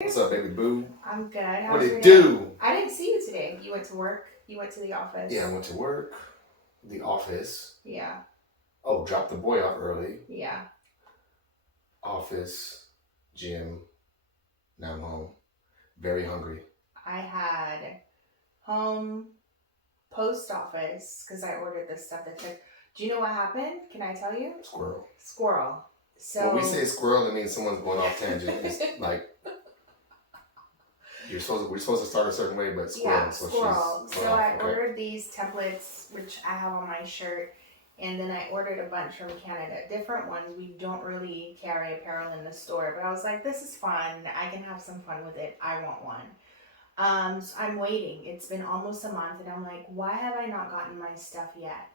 What's up, baby boo? I'm good. How's What your it day? do? I didn't see you today. You went to work. You went to the office. Yeah, I went to work, the office. Yeah. Oh, dropped the boy off early. Yeah. Office, gym. Now I'm home. Very hungry. I had home, post office because I ordered this stuff that took. Do you know what happened? Can I tell you? Squirrel. Squirrel. So When we say squirrel, it means someone's going off tangent. It's like we're supposed to start a certain way, but squirrel. Yeah, So squirrel. she's So I ordered these templates, which I have on my shirt, and then I ordered a bunch from Canada. Different ones. We don't really carry apparel in the store, but I was like, this is fun. I can have some fun with it. I want one. So I'm waiting. It's been almost a month, and I'm like, why have I not gotten my stuff yet?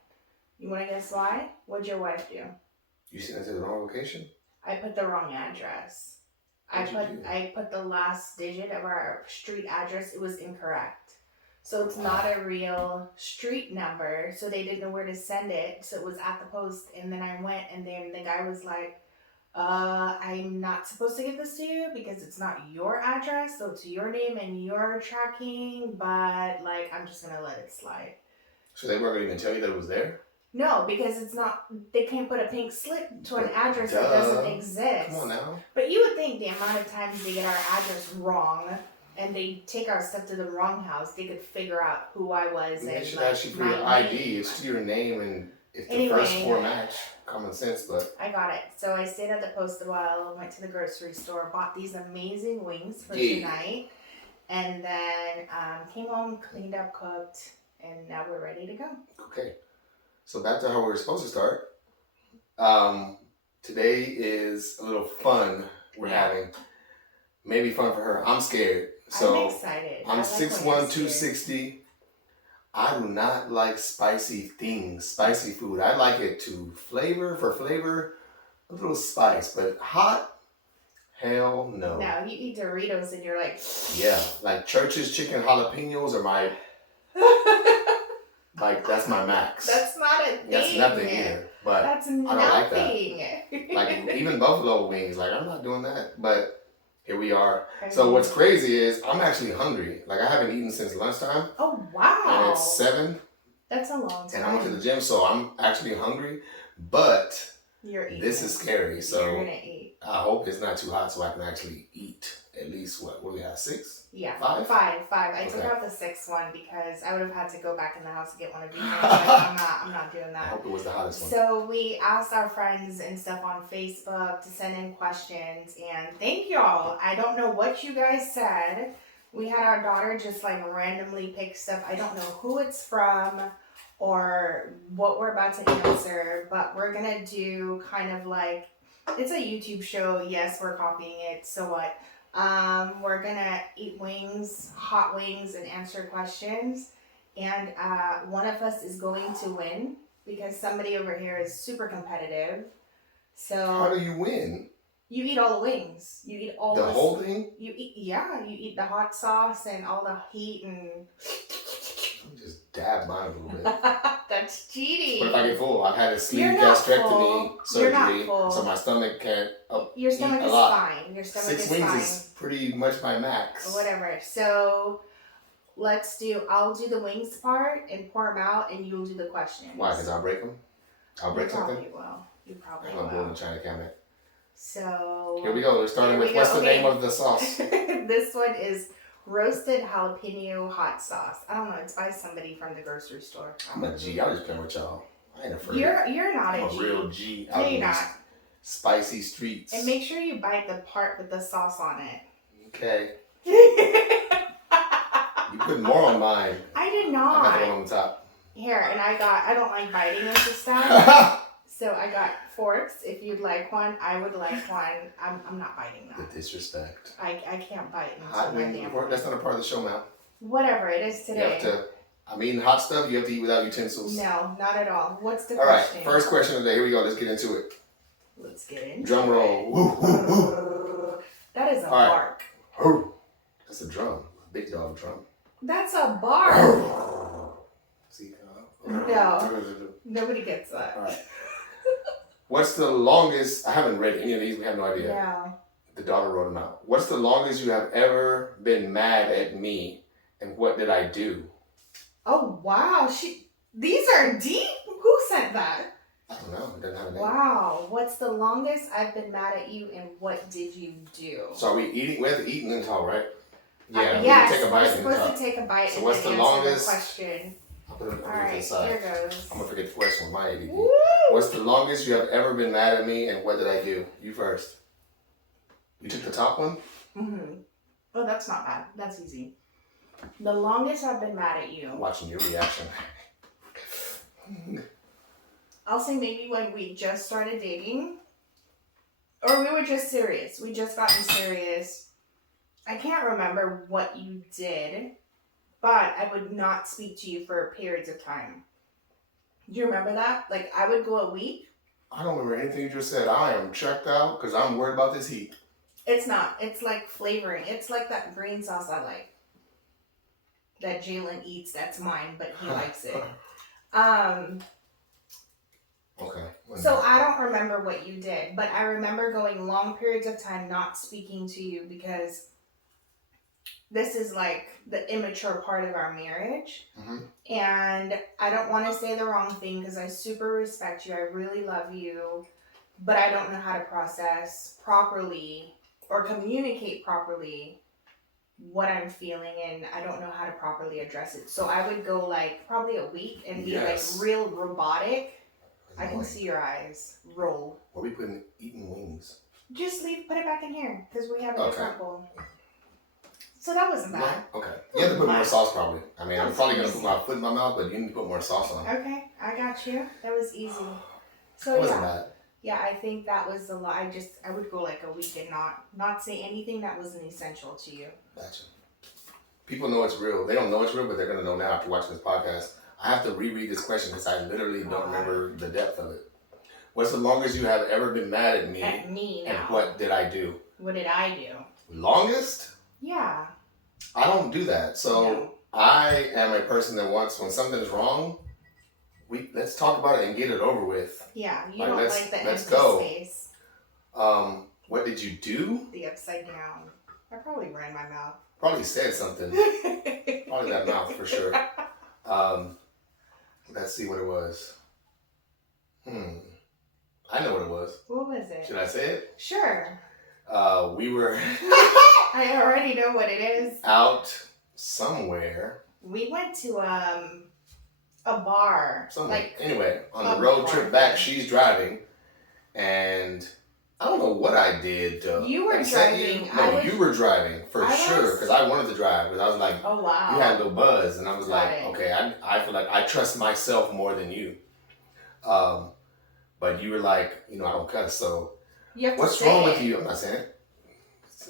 You want to guess why? What'd your wife do? You sent it to the wrong location? I put the wrong address. I put the last digit of our street address. It was incorrect. So it's not a real street number. So they didn't know where to send it. So it was at the post. And then I went and then the guy was like, I'm not supposed to give this to you because it's not your address. So it's your name and your tracking. But like, I'm just going to let it slide. So they weren't going to even tell you that it was there? No, because it's not, they can't put a pink slip to an address that doesn't exist. Come on now. But you would think the amount of times they get our address wrong and they take our stuff to the wrong house, they could figure out who I was. They and should like, ask you for your ID. It's your name, and if the Anyway, first four match, common sense, but... I got it. So I stayed at the post a while, went to the grocery store, bought these amazing wings for tonight, and then came home, cleaned up, cooked, and now we're ready to go. Okay. So back to how we were supposed to start. Today is a little fun we're having. Maybe fun for her. I'm scared. So I'm excited. I'm 6'1", 260. I do not like spicy things, spicy food. I like it to flavor, a little spice. But hot, hell no. No, you eat Doritos and you're like... Yeah, like Church's chicken jalapenos are my... Like, that's my max. That's not a thing. That's nothing either. But that's I don't like that. nothing. Like, even buffalo wings, like, I'm not doing that. But here we are. So what's crazy is I'm actually hungry. Like, I haven't eaten since lunchtime. Oh, wow. And it's 7. That's a long time. And I went to the gym, so I'm actually hungry. But you're eating. This is scary. So you're going to eat. I hope it's not too hot so I can actually eat at least, what do we have, 6? Yeah. 5? 5. I took out the 6th one because I would have had to go back in the house to get one of these. I'm not doing that. I hope it was the hottest one. So we asked our friends and stuff on Facebook to send in questions, and thank y'all. I don't know what you guys said. We had our daughter just like randomly pick stuff. I don't know who it's from or what we're about to answer, but we're gonna do kind of like, it's a YouTube show. Yes, we're copying it. So what? We're gonna eat wings, hot wings, and answer questions. And one of us is going to win because somebody over here is super competitive. So how do you win? You eat all the wings. You eat all the whole thing. You eat the hot sauce and all the heat and. Just dab mine a little bit. That's cheating. But if I get full, I've had a sleeve gastrectomy surgery, so my stomach can't. Your stomach is fine. Your stomach 6 is wings fine. is pretty much my max. Whatever. So I'll do the wings part and pour them out, and you'll do the questions. Why? Because I'll break them. I'll break something. You probably I'm will. not blowing the China cabinet. So here we go. We're starting with what's the name of the sauce? This one is roasted jalapeno hot sauce. I don't know. It's by somebody from the grocery store. I'm a G. I'm just playing with y'all. I ain't afraid. You're not I'm a G. a real G. No, you're not. Spicy streets. And make sure you bite the part with the sauce on it. Okay. You put more on mine. I did not. I got the one on top. Here, and I don't like biting into stuff. So I got forks. If you'd like one, I would like one. I'm not biting that. The disrespect. I can't bite into hot wings. That's not a part of the show now. Whatever it is today. You have to. I'm eating hot stuff. You have to eat without utensils. No, not at all. What's the question? All right, first question of the day. Here we go. Let's get into it. Let's get into Drum roll. Woo, woo, woo. That is a bark. That's a drum. A big dog drum. That's a bark. See? No. Nobody gets that. All right. What's the longest? I haven't read any of these. We have no idea. Yeah. The daughter wrote them out. What's the longest you have ever been mad at me, and what did I do? Oh wow, these are deep. Who sent that? I don't know. It doesn't have a name. Wow. What's the longest I've been mad at you, and what did you do? So are we eating? We have to eat and then talk, right? Yeah. Yes, we can take a bite we're and then supposed talk. to take a bite So and what's then the answer longest- the question. I'll put it All right, inside. here goes. I'm gonna forget the question with my ADD. Woo! What's the longest you have ever been mad at me, and what did I do? You first. You took the top one? Mm-hmm. Oh, that's not bad. That's easy. The longest I've been mad at you. I'm watching your reaction. I'll say maybe when we just started dating. Or we were just serious. We just gotten serious. I can't remember what you did, but I would not speak to you for periods of time. Do you remember that? Like, I would go a week. I don't remember anything you just said. I am checked out because I'm worried about this heat. It's not. It's like flavoring. It's like that green sauce I like. That Jalen eats. That's mine, but he likes it. Okay. So I don't remember what you did, but I remember going long periods of time not speaking to you because this is like the immature part of our marriage. Mm-hmm. And I don't want to say the wrong thing because I super respect you. I really love you, but I don't know how to process properly or communicate properly what I'm feeling, and I don't know how to properly address it. So I would go like probably a week and be Yes. like real robotic. I can Annoying. see your eyes roll. Where we putting eating wings? Just put it back in here because we have a Okay. different bowl. So that wasn't bad. Okay. You have to put more sauce probably. I mean, I'm That's probably going to easy. put my foot in my mouth, but you need to put more sauce on. Okay, I got you. That was easy. That So wasn't yeah, bad. yeah, I think that was the lot. I would go like a week and not say anything that wasn't essential to you. Gotcha. People know it's real. They don't know it's real, but they're going to know now after watching this podcast. I have to reread this question because I literally don't remember the depth of it. What's the longest you have ever been mad at me? At me And now. what did I do? What did I do? Longest? Yeah. I don't do that. So No. I am a person that wants, when something is wrong, let's talk about it and get it over with. Yeah, you Like, don't let's- like the let's empty go. space. What did you do? The upside down. I probably ran my mouth. Probably said something. Probably that mouth for sure. Let's see what it was. I know what it was. What was it? Should I say it? Sure. We were I already know what it is. out somewhere. We went to a bar. Anyway, on a the road bar. trip back, she's driving, and I don't know what I did. To You were upset driving. You. No, you were driving for I sure was- because I wanted to drive because I was like, Oh wow. you had a little buzz, and I was Got like, it. okay, I feel like I trust myself more than you. But you were like, I don't cuss, so You have to what's say wrong it. with you? I'm not saying it.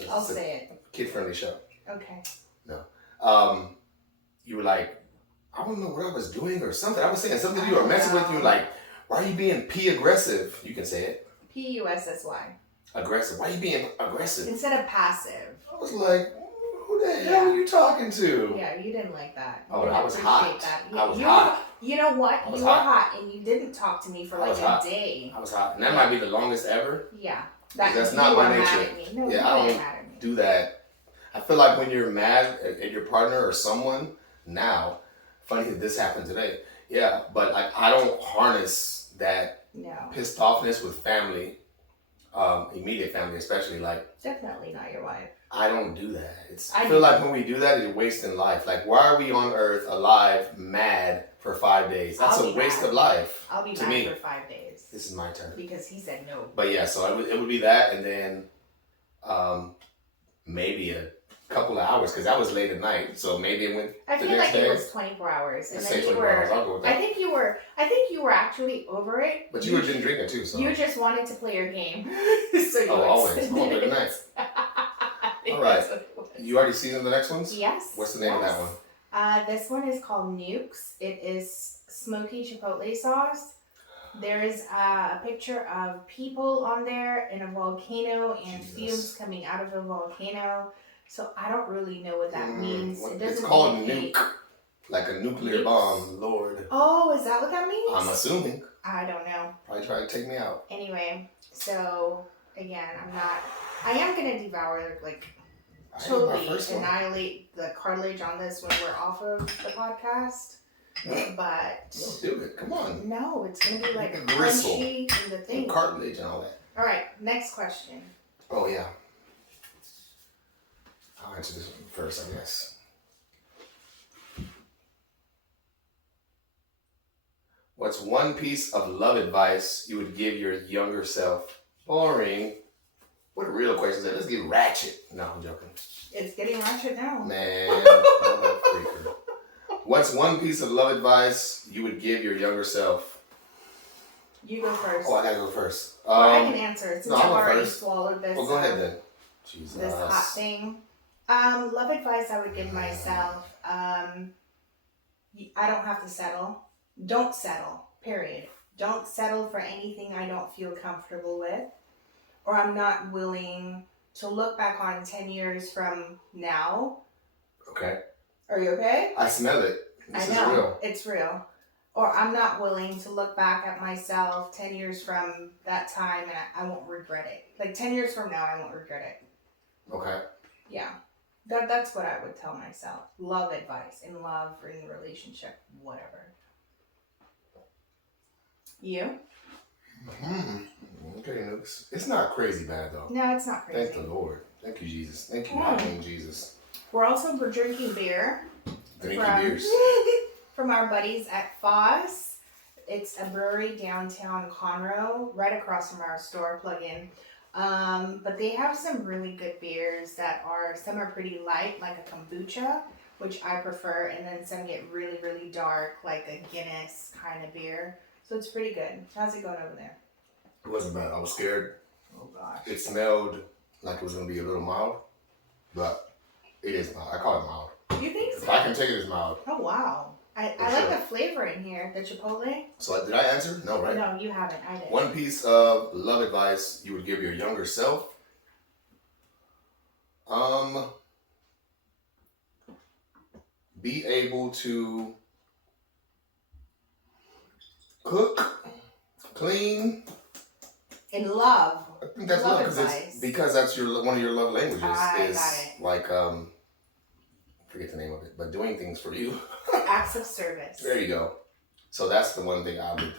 I'll It's a say it. kid-friendly show. Okay. You were like, I don't know what I was doing or something. I was saying something you were messing with. You were like, why are you being aggressive? You can say it. P-U-S-S-Y. Aggressive. Why are you being aggressive? Instead of passive. I was like, who the hell are you talking to? Yeah, you didn't like that. You Oh, didn't I was appreciate hot. That. I was you hot. You know what? I was You were hot. hot and you didn't talk to me for I like was a hot. day. I was hot. And that might be the longest ever. Yeah. That's you not my were nature. Mad at me. No, Yeah, you I weren't don't mad at me. do that. I feel like when you're mad at your partner or someone now, funny that this happened today. Yeah, but I don't harness that No. pissed offness with family, immediate family especially. Like, Definitely not your wife. I don't do that. I I feel do. like when we do that, it's wasting life. Like, why are we on earth alive, mad for 5 days? That's I'll a be waste mad. of life. I'll be To back me. for 5 days. This is my turn. Because he said no. But yeah, so it would be that, and then maybe a couple of hours because that was late at night. So maybe it went I the feel next like day. it was 24 hours. And Let's then say you 24 hours. were I'll go with I that. think you were actually over it. But you were been drinking too, so. You just wanted to play your game. so you always. extended All good it. night. All right. You already seasoned the next ones? Yes. What's the name of that one? This one is called Nukes. It is smoky chipotle sauce. There is a picture of people on there in a volcano and Jesus. fumes coming out of a volcano. So I don't really know what that means. It doesn't It's called indicate- nuke. Like a nuclear Nukes. bomb, Lord. Oh, is that what that means? I'm assuming. I don't know. Probably try to take me out. Anyway, so again, I'm not I am gonna devour, like, I ate my totally first one. annihilate the cartilage on this when we're off of the podcast. But No, do it. Come on. no, it's gonna be like The gristle. crunchy and the thing. And cartilage and all that. All right, next question. Oh yeah. I'll answer this one first, I guess. What's one piece of love advice you would give your younger self? Boring. What a real question is. Let's get ratchet. No, I'm joking. It's getting ratchet now. Man, I'm a freaker. What's one piece of love advice you would give your younger self? You go first. Oh, I gotta go first. Well, I can answer since no, I've I'll go already first. swallowed this. Well, go ahead then. Jesus. This hot thing. Love advice I would give myself. I don't have to settle. Don't settle. Period. Don't settle for anything I don't feel comfortable with, or I'm not willing to look back on 10 years from now. Okay. Are you okay? I smell it. This I know. is real. It's real. Or I'm not willing to look back at myself 10 years from that time and I won't regret it. Like 10 years from now, I won't regret it. Okay. Yeah. That's what I would tell myself. Love advice. In love, or in relationship, whatever. You? Okay, Nooks. It's not crazy bad though. No, it's not crazy. Thank the Lord. Thank you, Jesus. Thank you, Yeah. my King Jesus. We're also drinking beer. Thank you, beers. From our buddies at Foss. It's a brewery downtown Conroe, right across from our store plug-in. But they have some really good beers that are, some are pretty light, like a kombucha, which I prefer, and then some get really, really dark, like a Guinness kind of beer. So it's pretty good. How's it going over there? It wasn't bad. I was scared. Oh gosh. It smelled like it was going to be a little mild, but it is mild. I call it mild. You think If so? I can take it as mild. Oh wow. I For like sure. the flavor in here, the Chipotle. So did I answer? No, right? No, you haven't. I did. One piece of love advice you would give your younger self. Be able to cook, clean. In love. I think that's Love love advice. because that's your one of your love languages. I is got it. like forget the name of it, but doing things for you. Acts of service. There you go. So that's the one thing I would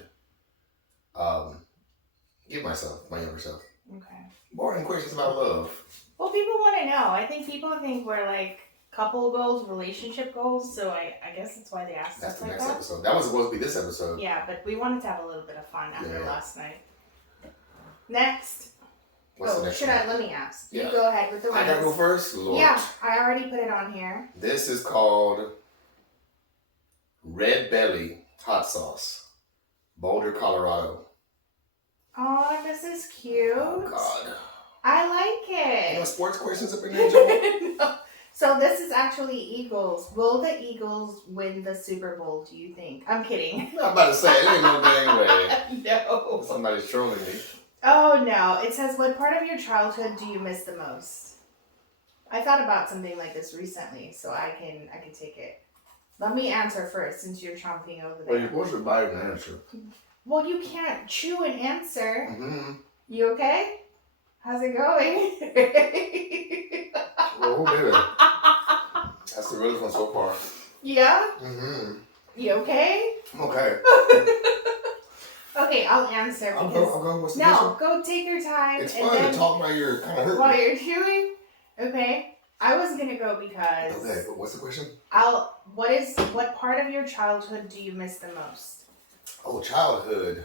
give myself, my younger self. Okay. Boring questions about love. Well, people want to know. I think people think we're like couple goals, relationship goals. So I guess that's why they asked That's us the like next that. episode. That was supposed to be this episode. Yeah, but we wanted to have a little bit of fun after Yeah. last night. Next. What's the next should one? I? Let me ask. Yeah. You go ahead with the I gotta go ones. first? Lord. Yeah, I already put it on here. This is called Red Belly Hot Sauce. Boulder, Colorado. Oh, this is cute. Oh, God. I like You know it. sports questions up in there, Joe? No. So this is actually Eagles. Will the Eagles win the Super Bowl, do you think? I'm kidding. I'm about to say, it ain't no dang way. No. Somebody's trolling me. Oh no. It says, what part of your childhood do you miss the most? I thought about something like this recently, so I can take it. Let me answer first since you're chomping over Well, you're there. supposed to buy an answer. Well, you can't chew an answer. Mm-hmm. You okay? How's it going? Oh, baby. That's the realest one so far. Yeah? Mm-hmm. You okay? Okay. Okay, I'll answer I'll because go. What's the no, question? go take your time. It's and fun then to talk while you're kind of hurt. while you're chewing. Okay, I was gonna go because Okay, but what's the question? what part of your childhood do you miss the most? Oh, childhood.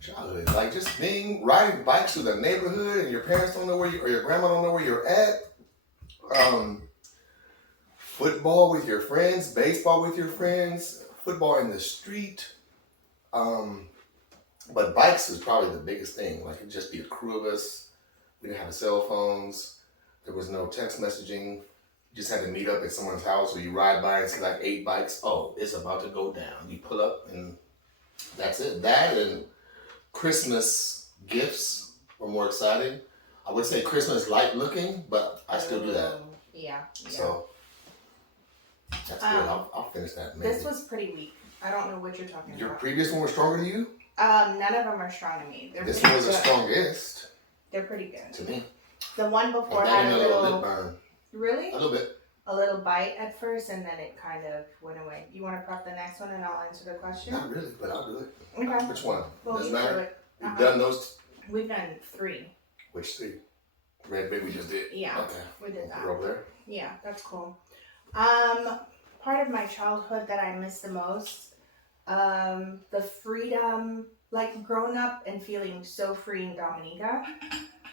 Childhood. Like just riding bikes through the neighborhood and your parents don't know where you, or your grandma don't know where you're at. Football with your friends, baseball with your friends, football in the street. But bikes is probably the biggest thing. Like it'd just be a crew of us. We didn't have cell phones. There was no text messaging. You just had to meet up at someone's house, or you ride by and see like 8 bikes. Oh, it's about to go down. You pull up and that's it. That and Christmas gifts were more exciting. I would say Christmas light looking, but I still do that. Yeah. So that's good. I'll finish that. Maybe. This was pretty weak. I don't know what you're talking Your about. previous one was stronger than you? None of them are strong to me. They're This pretty one was the good. strongest. They're pretty good. To me. The one before Like had that a and little lip burn. really A little bit. a little bite at first, and then it kind of went away. You want to prep the next one, and I'll answer the question. Not really, but I'll do it. Okay. Which one? Well, Doesn't you do matter. it. We've done those. We've done 3. Which 3? Red Bay we just did. Yeah. Okay. We did that. We're over there. Yeah, that's cool. Part of my childhood that I miss the most, the freedom, like growing up and feeling so free in Dominica.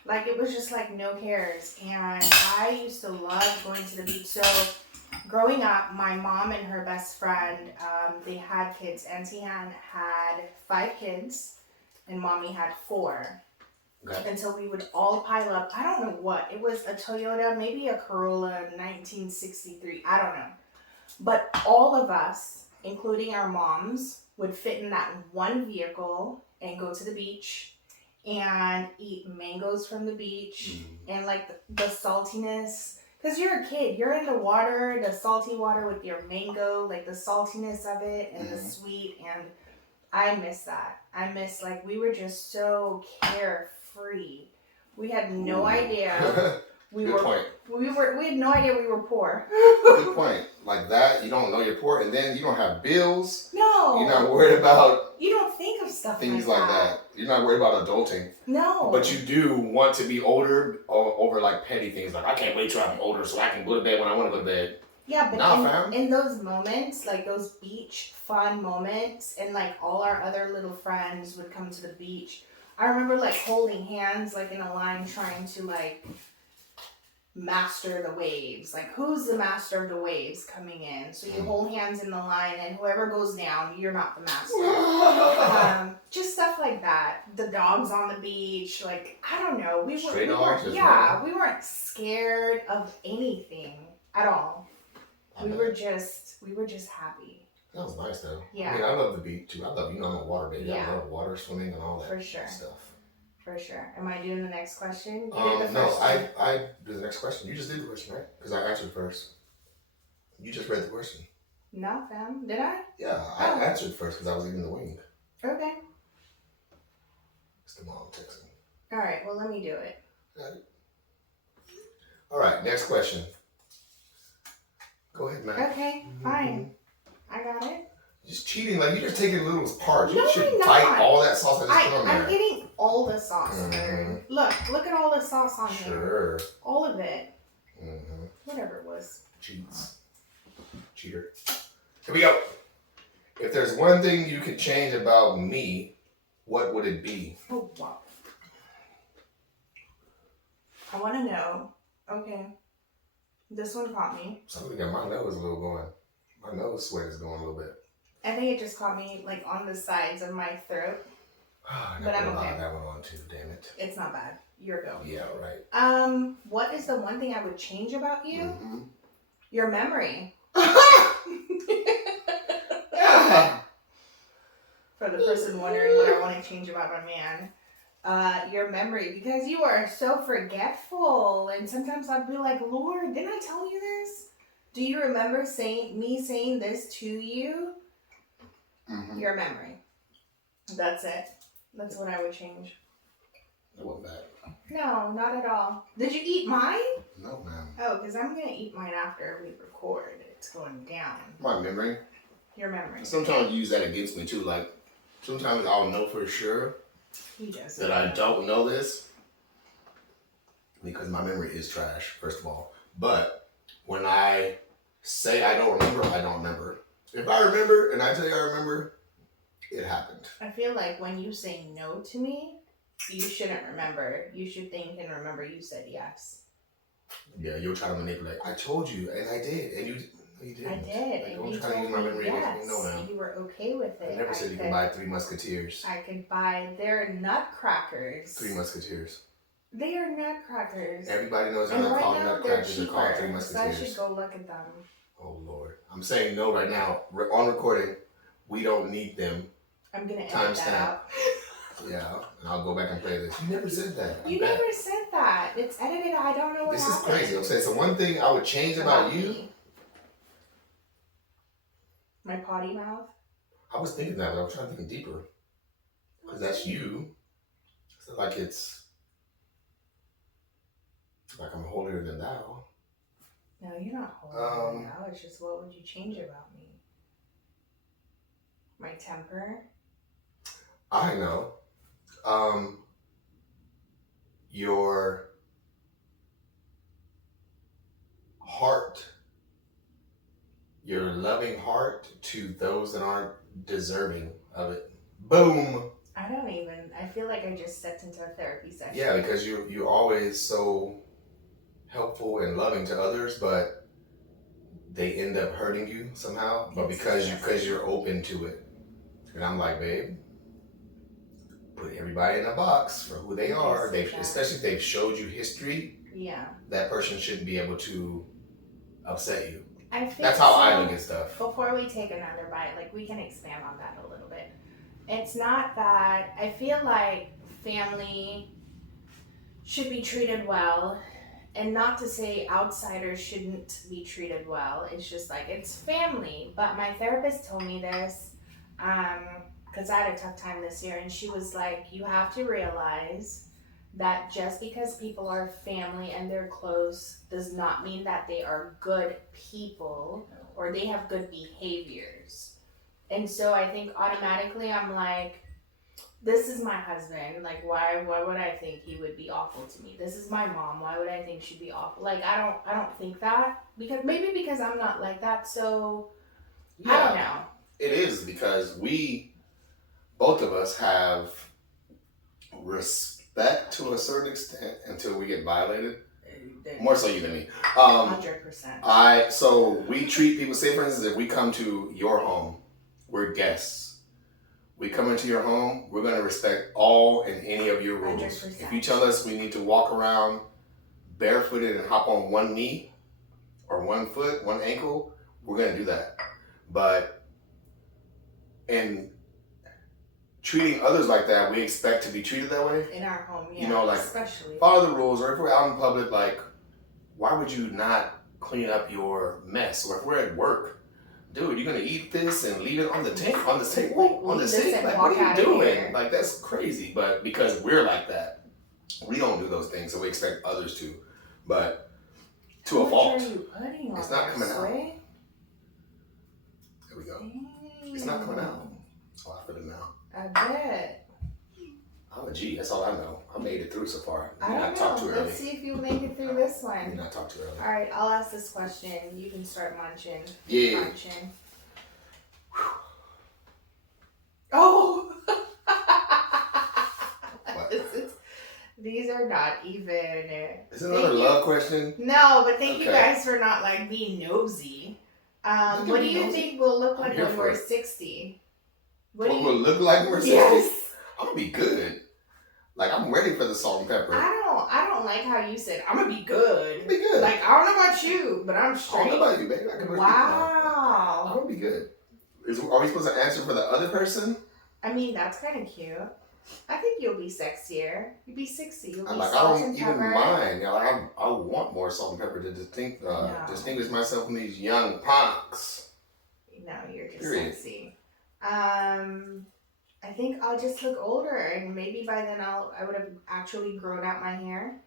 Like it was just like no cares. And I used to love going to the beach. So growing up, my mom and her best friend, they had kids. Auntie Ann had 5 kids and mommy had 4. Okay. And so we would all pile up. I don't know what. It was a Toyota, maybe a Corolla 1963. I don't know. But all of us, including our moms, would fit in that one vehicle and go to the beach and eat mangoes from the beach and like the saltiness. Because you're a kid, you're in the water, the salty water with your mango, like the saltiness of it and the sweet. And I miss that. I miss, like, we were just so carefree. We had no idea. Good point. We had no idea we were poor. Good point. Like that, you don't know you're poor, and then you don't have bills. No. You're not worried about You don't think of stuff things like that. You're not worried about adulting. No. But you do want to be older over like petty things. Like, I can't wait till I'm older so I can go to bed when I want to go to bed. Yeah, but fam. in those moments, like those beach fun moments, and like all our other little friends would come to the beach. I remember like holding hands like in a line trying to like master the waves. Like, who's the master of the waves coming in? So you hold hands in the line, and whoever goes down, you're not the master. Just stuff like that. The dogs on the beach, like, I don't know. We weren't scared of anything at all. We were just happy. That was nice though. Yeah. I mean, I love the beach too. I'm a water baby. Yeah. I love water, swimming, and all that For sure. stuff. For sure. Am I doing the next question? You did the No, first one. I do the next question. You just did the question, right? Because I answered first. You just read the question. No, fam. Did I? Yeah, I answered first because I was eating the wing. Okay. It's the mom texting. All right. Well, let me do it. Got it. All right, next question. Go ahead, man. Okay. Fine. I got it. Just cheating, like you just taking little parts. No, You should I'm not. bite all that sauce that just put on there. I'm getting all the sauce. Nerd. Look at all the sauce on here. Sure. All of it. Mm-hmm. Whatever it was. Cheater. Here we go. If there's one thing you could change about me, what would it be? Oh, wow. I want to know. Okay. This one caught me. Something got my nose a little going. My nose sweat is going a little bit. I think it just caught me like on the sides of my throat. But I'm okay. That one on too, damn it. It's not bad. Your go. Yeah, right. What is the one thing I would change about you? Mm-hmm. Your memory. For the person wondering what I want to change about my man, your memory, because you are so forgetful, and sometimes I'd be like, Lord, didn't I tell you this? Do you remember me saying this to you? Mm-hmm. Your memory. That's it. That's what I would change. That wasn't bad. No, not at all. Did you eat mine? No, ma'am. Oh, because I'm going to eat mine after we record. It's going down. My memory. Your memory. Sometimes you use that against me too. Like, sometimes I'll know for sure He does. that I don't know this because my memory is trash, first of all. But when I say I don't remember, I don't remember. If I remember and I tell you I remember, it happened. I feel like when you say no to me, you shouldn't remember. You should think and remember you said yes. Yeah, you'll try to manipulate. I told you, and I did, and you didn't. I did, Like, and don't you try to told use my me memory against me. No, yes. ma'am. You were okay with it. I never said you can buy 3 Musketeers. I could buy their nutcrackers. 3 Musketeers. They are nutcrackers. Everybody knows they're And not right called now they're nutcrackers. They're called 3 cheaper, so I Musketeers. should go look at them. Oh Lord, I'm saying no right now. On recording, we don't need them. I'm gonna edit Timestamp. that out. Yeah, and I'll go back and play this. You never said that. You never said that. It's edited. I don't know what This happened. is crazy. I'm saying, so one thing I would change about you. me. My potty mouth. I was thinking that, but I was trying to think deeper. Because that's you. So like it's Like I'm holier than thou. No, you're not holding it out. It's just, what would you change about me? My temper? I know. Your heart, your loving heart to those that aren't deserving of it. Boom. I feel like I just stepped into a therapy session. Yeah, because you're always so helpful and loving to others, but they end up hurting you somehow. But because you're open to it. And I'm like, babe, put everybody in a box for who they are. Especially if they've showed you history. Yeah. That person shouldn't be able to upset you. That's how I look at stuff. Before we take another bite, like, we can expand on that a little bit. It's not that I feel like family should be treated well, and not to say outsiders shouldn't be treated well. It's just like, it's family. But my therapist told me this, because I had a tough time this year, and she was like, you have to realize that just because people are family and they're close does not mean that they are good people or they have good behaviors. And so I think automatically I'm like, this is my husband. Like, why would I think he would be awful to me? This is my mom. Why would I think she'd be awful? Like, I don't think that, because I'm not like that. So yeah, I don't know. It is because both of us have respect to a certain extent until we get violated. More so you than me. 100%. So we treat people, say for instance, if we come to your home, we're guests. We come into your home, we're going to respect all and any of your rules. 100%. If you tell us we need to walk around barefooted and hop on one knee or one foot, one ankle, we're going to do that. But in treating others like that, we expect to be treated that way. In our home, yeah. You know, like, especially follow the rules, or if we're out in public, like, why would you not clean up your mess? Or if we're at work, dude, you're gonna eat this and leave it on the table, on the sink. Like, what are you doing? Like, that's crazy. But because we're like that, we don't do those things, so we expect others to. But to a fault. What are you putting on it's not coming out. There we go. It's not coming out. Oh, I feel it now. I bet. I'm a G. That's all I know. I made it through so far. I don't know. Talk too early. Let's see if you make it through this one. You not talk too early. All right, I'll ask this question. You can start munching. Yeah. Munching. Oh. What? These are not even. Is it another love question? No, but thank you guys for not like being nosy. What do you think we'll look like when we're 60? What we'll look like when we're 60? Yes. I'm gonna be good. Like, I'm ready for the salt and pepper. I don't like how you said I'm gonna be good. Be good. Like, I don't know about you, but I'm straight. I don't know about you, baby. Wow. I'm gonna be good. Are we supposed to answer for the other person? I mean, that's kind of cute. I think you'll be sexier. You'll be 60. You'll be like, salt I and don't even pepper. mind. You know, I want more salt and pepper to distinguish myself from these young punks. No, you're just Period. sexy. I think I'll just look older, and maybe by then I would have actually grown out my hair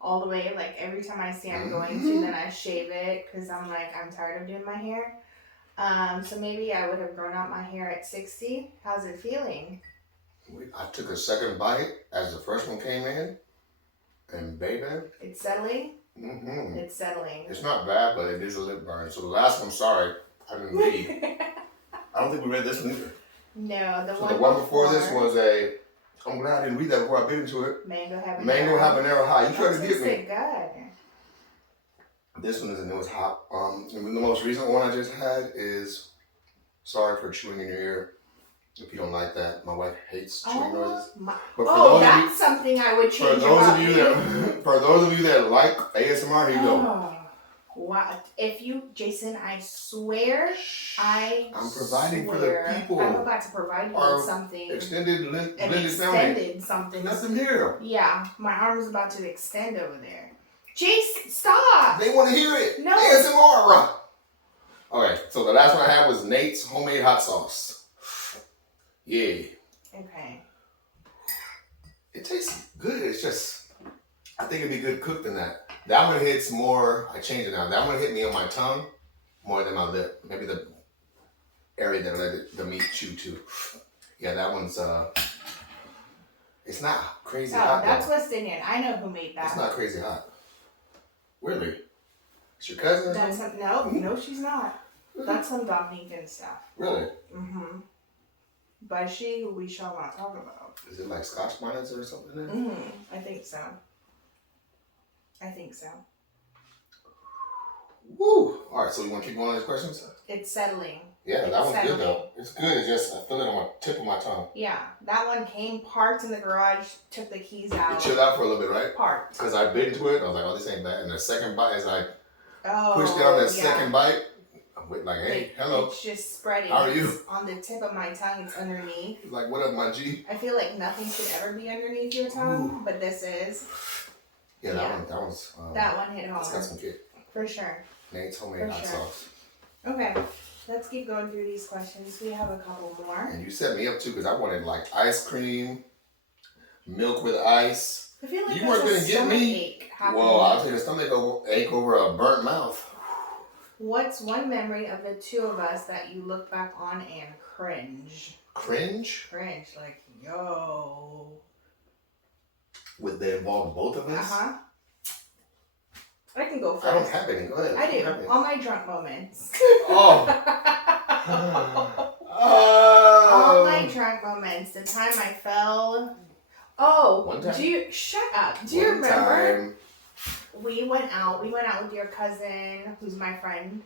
all the way. Like, every time I say I'm going to, then I shave it because I'm like, I'm tired of doing my hair. So maybe I would have grown out my hair at 60. How's it feeling? I took a second bite as the first one came in, and baby, It's settling. mm-hmm. It's settling. It's not bad, but it is a lip burn. So the last one, sorry, I didn't read. I don't think we read this one either. No, the one before this was a. I'm glad I didn't read that before I bit into it. Mango habanero. Mango habanero hot. You tried to get me. Good. This one is the newest hot. And the most recent one I just had is. Sorry for chewing in your ear. If you don't like that, my wife hates chewing noises. That's something I would change about you. For those of you that like ASMR, here you go. Wow. If you, Jason, I swear, I'm providing for the people. I'm about to provide you with something. Extended something. Nothing here. Yeah, my arm is about to extend over there. Jason, stop. They want to hear it. No. ASMR, right? Okay, so the last one I had was Nate's homemade hot sauce. Yeah. Okay. It tastes good. It's just, I think it'd be good cooked in that. That one hits more. I changed it now. That one hit me on my tongue more than my lip. Maybe the area that I let the meat chew to. Yeah, that one's it's not crazy hot. that's though. West Indian. I know who made that. It's not crazy hot. Really? It's your cousin? That's some, no, she's not. That's some Dominican stuff. Really? Mm-hmm. But she, who we shall not talk about. Is it like Scotch bonnets or something? Mm-hmm. I think so. Woo! All right, so you want to keep going on these questions? It's settling. Yeah, that one's settling. good though. It's good. It's just I feel it on my tip of my tongue. Yeah, that one came, parked in the garage, took the keys out. It chilled out for a little bit, right? Parked. Because I bit into it, I was like, oh, this ain't bad. And the second bite, as I Oh, pushed down that yeah. second bite, I went like, hey, hello. It's just spreading. How are you? It's on the tip of my tongue. It's underneath. Like, what up, my G? I feel like nothing should ever be underneath your tongue, but this is. Yeah, that one's. That one hit home. It's got some kick. For sure. Nate's homemade For hot sure. sauce. Okay, let's keep going through these questions. We have a couple more. And you set me up too, because I wanted like ice cream, milk with ice. I feel like You that's weren't a gonna get stomach me. ache happening. Whoa, I'll take a stomach ache over a burnt mouth. What's one memory of the two of us that you look back on and cringe? Cringe? Cringe, like, yo. Would they involve both of us? Uh-huh. I can go first. I don't have any. Go ahead. I do. Have any. All my drunk moments. Oh. All my drunk moments. The time I fell. Oh, One time? do you shut up? Do you One remember? time. We went out with your cousin, who's my friend.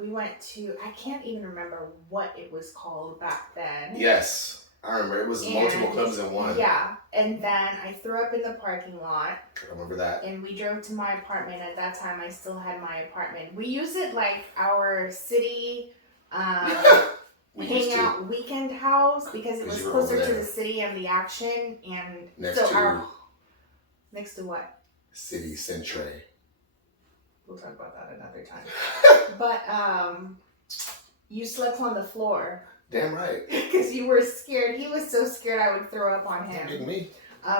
We went to, I can't even remember what it was called back then. Yes, I remember. It was multiple clubs in one. Yeah, and then I threw up in the parking lot. I remember that. And we drove to my apartment. At that time, I still had my apartment. We used it like our city We used to. hangout weekend house because it 'Cause was you were closer over to there. the city and the action. And Next so to- next to what? City Centre. We'll talk about that another time. But you slept on the floor Damn right. because you were scared. He was so scared I would throw up on Don't get him me.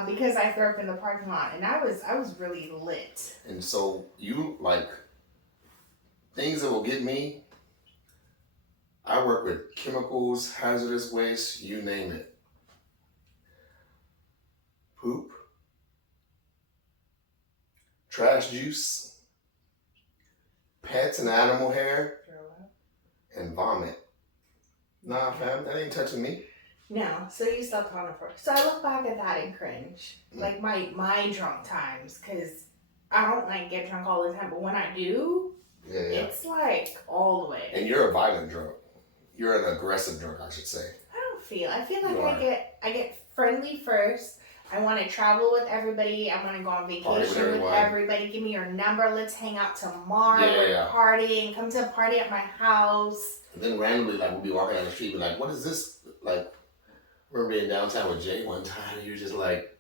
because I threw up in the parking lot, and I was really lit. And so you like things that will get me. I work with chemicals, hazardous waste, you name it. Poop, trash juice, pets and animal hair, and vomit. Nah, fam, that ain't touching me. No, so you slept on the floor. So I look back at that and cringe, like my drunk times, because I don't like get drunk all the time, but when I do, Yeah. it's like all the way. And you're a violent drunk. You're an aggressive drunk, I should say. I feel like You are. I get friendly first. I want to travel with everybody. I want to go on Party vacation with with everyone. everybody. Give me your number. Let's hang out tomorrow. Yeah, We're yeah. partying. Come to a party at my house. And then randomly, like, we'll be walking down the street, be like, what is this? Like, I remember being downtown with Jay one time, and you were just like,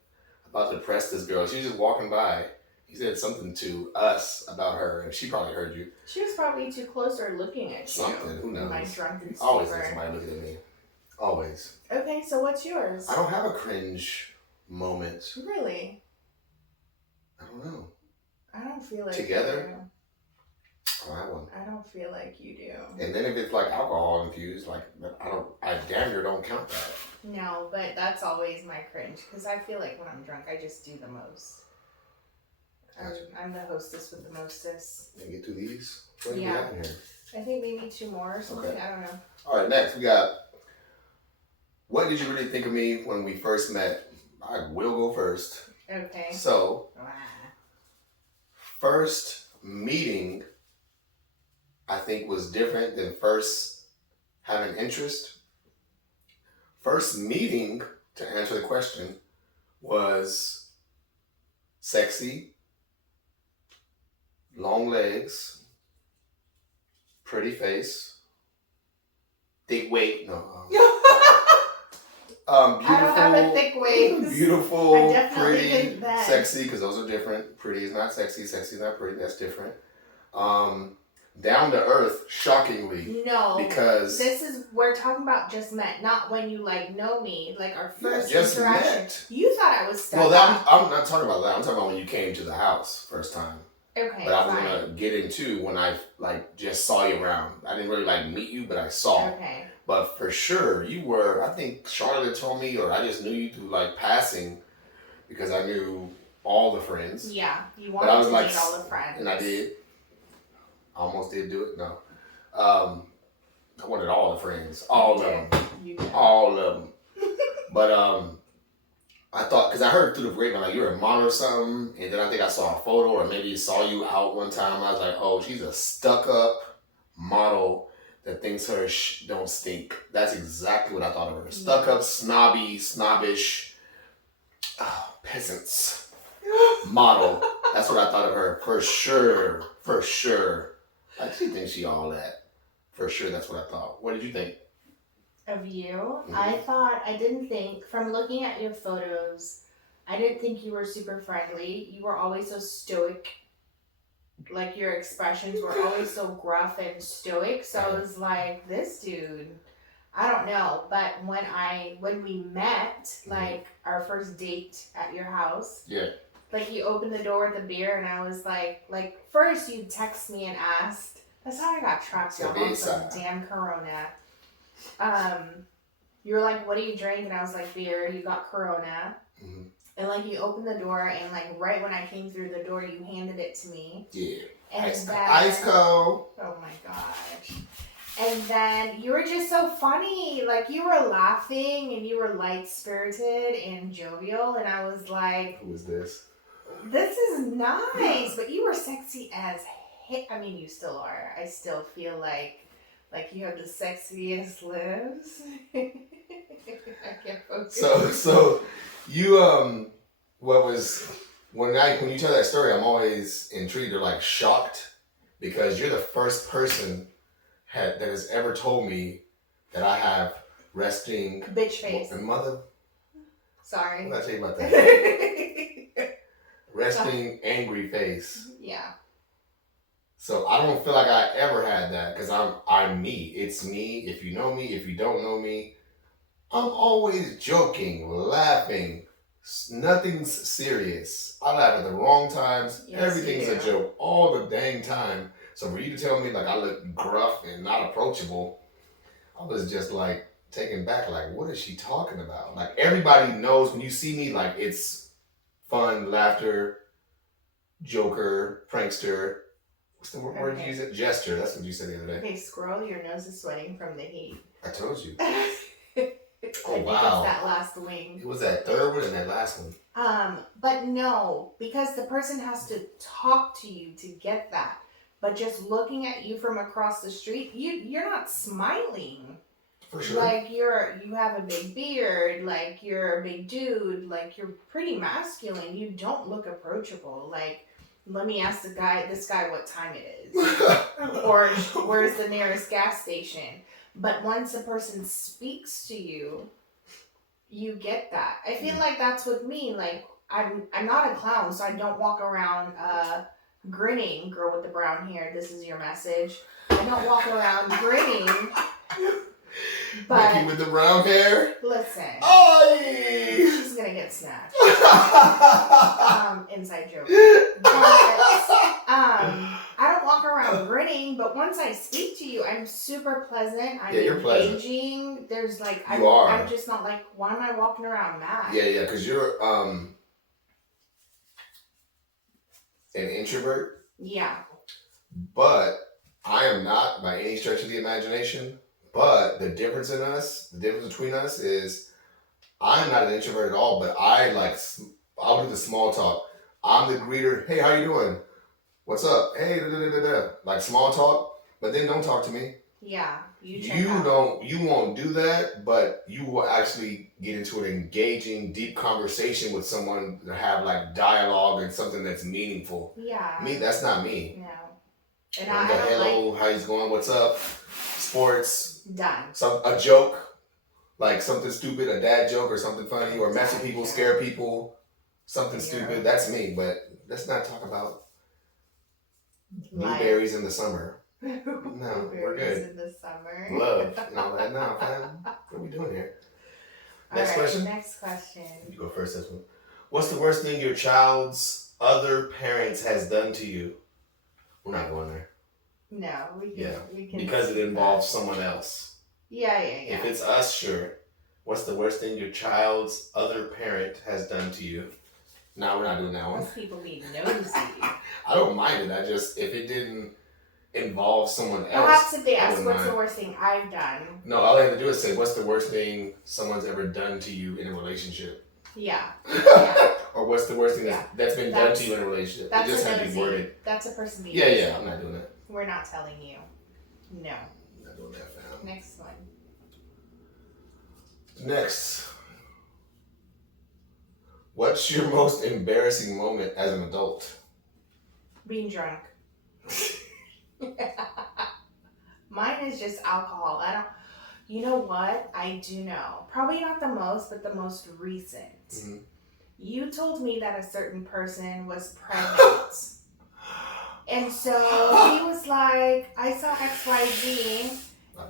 about to press this girl. She was just walking by. He said something to us about her, and she probably heard you. She was probably too close or looking at you. Something, who knows? My drunken Always stupor. there's somebody looking at me. Always. Okay, so what's yours? I don't have a cringe moment. Really? I don't know. I don't feel like Together? you do. I don't have one. I don't feel like you do. And then if it's like alcohol infused, like, I damn near don't count that. No, but that's always my cringe because I feel like when I'm drunk, I just do the most. Gotcha. I'm the hostess with the mostess. Let me get through these. What do we Yeah. have in here? I think maybe 2 more or something. Okay. I don't know. All right, next we got. What did you really think of me when we first met? I will go first. Okay. So, Wow. first meeting, I think, was different than first having interest. First meeting, to answer the question, was sexy, long legs, pretty face, thick waist. No. I don't have a thick waist. Beautiful, I definitely pretty, didn't then. sexy, because those are different. Pretty is not sexy, sexy is not pretty, that's different. down to earth, shockingly. No, Because we're talking about just met, not when you like know me, like our first just interaction. met. You thought I was stuck. Well, I'm not talking about that. I'm talking about when you came to the house first time. Okay, but I was gonna get into when I like just saw you around. I didn't really like meet you, but I saw. Okay. But for sure, you were. I think Charlotte told me, or I just knew you through like passing, because I knew all the friends. Yeah, you wanted to meet all the friends, and I did. I almost did do it. No, I wanted all the friends, all of them, all of them. But I thought, because I heard through the grapevine, like, you're a model or something, and then I think I saw a photo, or maybe saw you out one time. I was like, oh, she's a stuck-up model that thinks her don't stink. That's exactly what I thought of her. Stuck-up, snobbish, peasants model. That's what I thought of her, for sure. I actually think she all that. For sure, that's what I thought. What did you think? Of you? Mm-hmm. I didn't think, from looking at your photos, I didn't think you were super friendly. You were always so stoic. Like, your expressions were always so gruff and stoic. So I was like, this dude, I don't know. But when we met, like, our first date at your house. Yeah. Like, you opened the door with a beer, and I was like, first you text me and asked. That's how I got trapped on some damn Corona. You were like, what do you drink? And I was like, beer. You got Corona. Mm-hmm. And like, you opened the door, and like, right when I came through the door, you handed it to me. Yeah. And ice cold. Oh my gosh. And then you were just so funny. Like, you were laughing, and you were light-spirited and jovial. And I was like, who is this? This is nice. But you were sexy as heck. I mean, you still are. I still feel like you have the sexiest lips. I can't focus. So you when you tell that story, I'm always intrigued or like shocked, because you're the first person that has ever told me that I have resting bitch face. Mother. Sorry. What did I tell you about that? Resting angry face. Yeah. So I don't feel like I ever had that, because I'm me. It's me. If you know me, if you don't know me, I'm always joking, laughing. Nothing's serious. I laugh at the wrong times. Yes, everything's a joke all the dang time. So for you to tell me like I look gruff and not approachable, I was just like taken back. Like, what is she talking about? Like, everybody knows when you see me, like, it's fun, laughter, joker, prankster. What's the word you use? It? Gesture. That's what you said the other day. Okay, squirrel, your nose is sweating from the heat. I told you. Oh, wow. It's that last wing. It was that third one and that last one. But no, because the person has to talk to you to get that. But just looking at you from across the street, you're not smiling. For sure. Like, you have a big beard, like, you're a big dude, like, you're pretty masculine. You don't look approachable. Like, let me ask this guy what time it is. Or where's the nearest gas station. But once a person speaks to you, you get that. I feel like that's with me. Like, I'm not a clown, so I don't walk around grinning. Girl with the brown hair, this is your message. I don't walk around grinning. But Mickey with the brown hair? Listen. Oy! She's gonna get snatched. Inside joke. But I don't walk around grinning, but once I speak to you, I'm super pleasant. I'm engaging. Pleasant. There's like I'm just not like, why am I walking around mad? Yeah, because you're an introvert. Yeah. But I am not by any stretch of the imagination. But the difference between us is I'm not an introvert at all, but I'll do the small talk. I'm the greeter. Hey, how you doing? What's up? Hey, like small talk, but then don't talk to me. Yeah, you won't do that, but you will actually get into an engaging, deep conversation with someone to have like dialogue and something that's meaningful. Yeah. Me, that's not me. No. And hello, how you going? What's up? Sports. Done. A joke, like something stupid, a dad joke or something funny, or mess with people, scare people, something stupid. That's me. But let's not talk about blueberries in the summer. No, we're Blueberries good. in the summer. Love and all that. No, fam. What are we doing here? Next All right, question. next question. You go first. This one. What's the worst thing your child's other parents has done to you? We're not going there. No, we can. Yeah, We can because it skip involves that. someone else. Yeah. If it's us, sure. What's the worst thing your child's other parent has done to you? No, we're not doing that one. Most people be nosy. I don't mind it. I just, if it didn't involve someone else. Perhaps if they I ask wouldn't what's mind. the worst thing I've done. No, all I have to do is say, what's the worst thing someone's ever done to you in a relationship? Yeah. Or what's the worst thing Yeah. that's been done to you in a relationship? That's It just a has to be nosy. worded. That's a person being Yeah, nosy. yeah, I'm not doing that. We're not telling you. No. I'm not doing that, fam. Next one. Next. What's your most embarrassing moment as an adult? Being drunk. Mine is just alcohol. I don't. You know what? I do know. Probably not the most, but the most recent. Mhm. You told me that a certain person was pregnant. And so he was like, I saw XYZ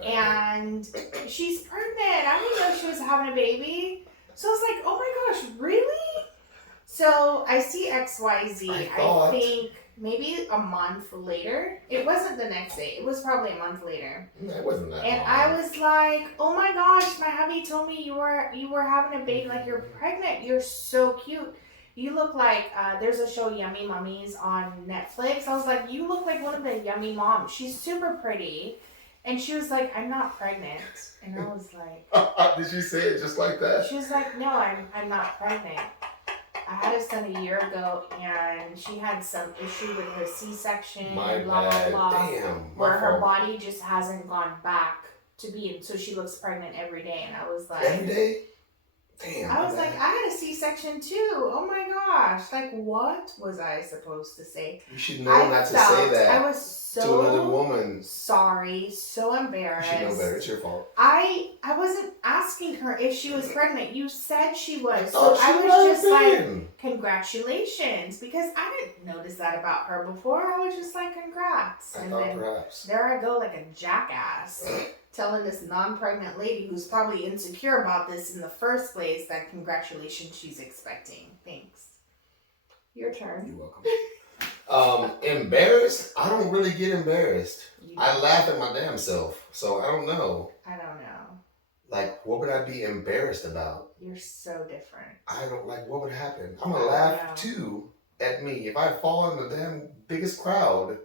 and she's pregnant. I didn't know she was having a baby. So I was like, oh my gosh, really? So I see XYZ, I think maybe a month later. It wasn't the next day. It was probably a month later. It wasn't that And long. I was like, oh my gosh, my hubby told me you were having a baby, like you're pregnant. You're so cute. You look like, there's a show, Yummy Mummies, on Netflix. I was like, you look like one of the yummy moms. She's super pretty. And she was like, I'm not pregnant. And I was like... Did she say it just like that? She was like, no, I'm not pregnant. I had a son a year ago, and she had some issue with her C-section, My blah, bad. blah, blah. Damn. Where My her fault. body just hasn't gone back to being, so she looks pregnant every day. And I was like... Every day? Damn. I was like, I had a C-section too. Oh my gosh. Like, what was I supposed to say? You should know not to say that I was so to another woman. sorry, so embarrassed. You should know better. It's your fault. I wasn't asking her if she was pregnant. You said she was. Oh, So I was just like, congratulations. Because I didn't notice that about her before. I was just like, congrats. I And thought then perhaps. there I go like a jackass. Telling this non-pregnant lady who's probably insecure about this in the first place that congratulations she's expecting. Thanks. Your turn. You're welcome. Embarrassed? I don't really get embarrassed. I laugh at my damn self. So I don't know. I don't know. Like, what would I be embarrassed about? You're so different. I don't, like, what would happen? I'm going I to don't laugh know. too at me. If I fall in the damn biggest crowd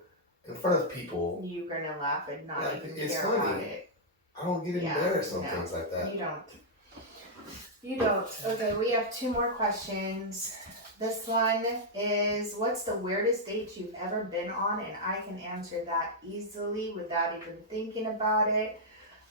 in front of people, You're gonna laugh and not Like, even it's care funny. about it. I don't get Yeah, embarrassed on no. things like that. You don't. You don't. Okay, we have 2 more questions. This one is, what's the weirdest date you've ever been on? And I can answer that easily without even thinking about it.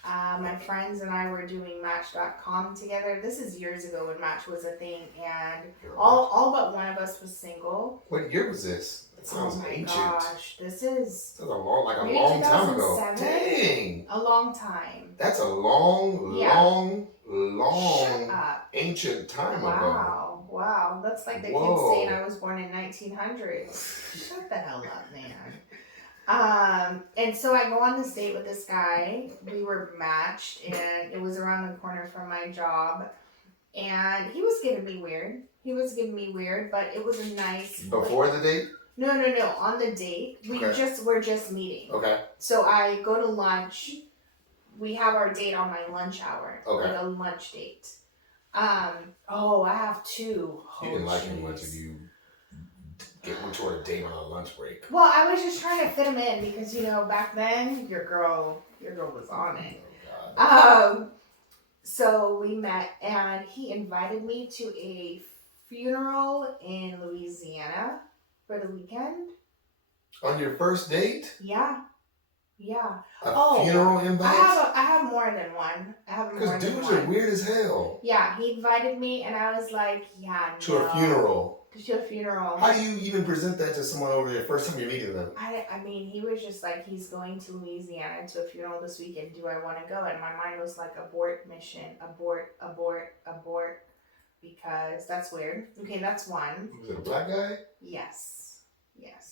My friends and I were doing Match.com together. This is years ago when Match was a thing, and all but one of us was single. What year was this? It sounds Oh my ancient. gosh, this is That's a long, like a maybe long time ago. 2007? Dang. a long time. That's a long, Yeah. long, Shut up. ancient time ago. Wow. That's like the Whoa. kids saying I was born in 1900s. Shut the hell up, man. And so I go on this date with this guy. We were matched, and it was around the corner from my job. And he was giving me weird. But it was a nice... Before the date? No. On the date, Okay. we're just meeting. Okay. So I go to lunch. We have our date on my lunch hour. Okay. Like a lunch date. Oh, I have 2. You didn't Oh, like him much jeez. if you went to a date on a lunch break. Well, I was just trying to fit him in because, back then your girl was on it. Oh, God. So we met, and he invited me to a funeral in Louisiana for the weekend. On your first date? Yeah. A funeral invite? I have more than one. Because dudes are weird as hell. Yeah, he invited me, and I was like, yeah, To a funeral. To a funeral. How do you even present that to someone over the first time you're meeting them? I mean, he was just like, he's going to Louisiana to a funeral this weekend. Do I want to go? And my mind was like, abort mission. Abort. Because that's weird. Okay, that's one. Was it a black guy? Yes.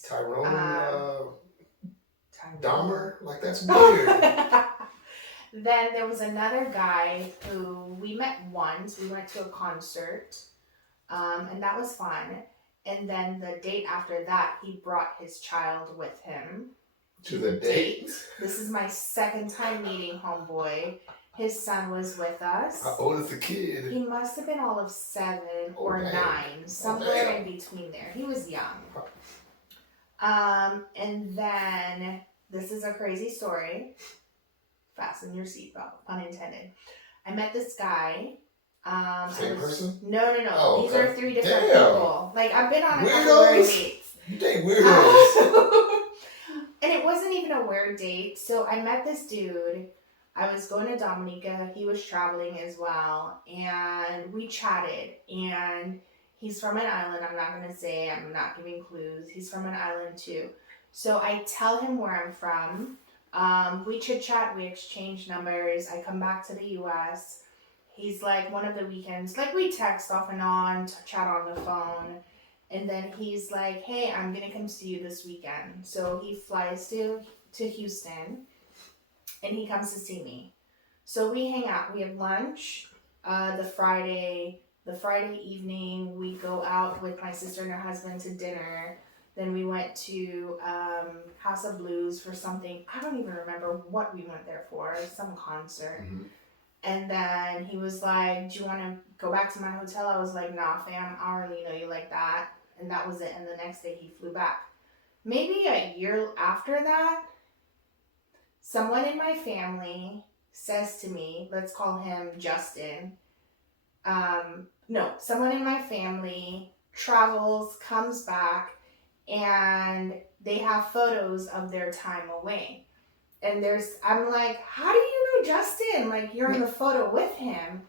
Tyrone? time. Dahmer? Like, that's weird. Then there was another guy who we met once. We went to a concert, and that was fun. And then the date after that, he brought his child with him. To the date? This is my second time meeting homeboy. His son was with us. How old is the kid? He must have been all of 7 or damn. 9, somewhere in between there. He was young. And then this is a crazy story. Fasten your seatbelt, pun intended. I met this guy. Same person? No. Oh, these okay. are 3 different Damn. people. Like, I've been on a couple Weirdos? weird dates. You date weirdos. And it wasn't even a weird date. So I met this dude. I was going to Dominica. He was traveling as well. And we chatted. And he's from an island. I'm not going to say. I'm not giving clues. He's from an island too. So I tell him where I'm from. We chit chat. We exchange numbers. I come back to the U.S. He's like, one of the weekends, like, we text off and on, chat on the phone. And then he's like, hey, I'm going to come see you this weekend. So he flies to Houston, and he comes to see me. So we hang out. We have lunch the Friday evening. We go out with my sister and her husband to dinner. Then we went to House of Blues for something. I don't even remember what we went there for. Some concert. Mm-hmm. And then he was like, do you want to go back to my hotel? I was like, nah, fam, I don't really know you like that. And that was it. And the next day he flew back. Maybe a year after that, someone in my family says to me, let's call him Justin. Someone in my family travels, comes back, and they have photos of their time away. And I'm like, how do you know Justin? Like, you're in the photo with him.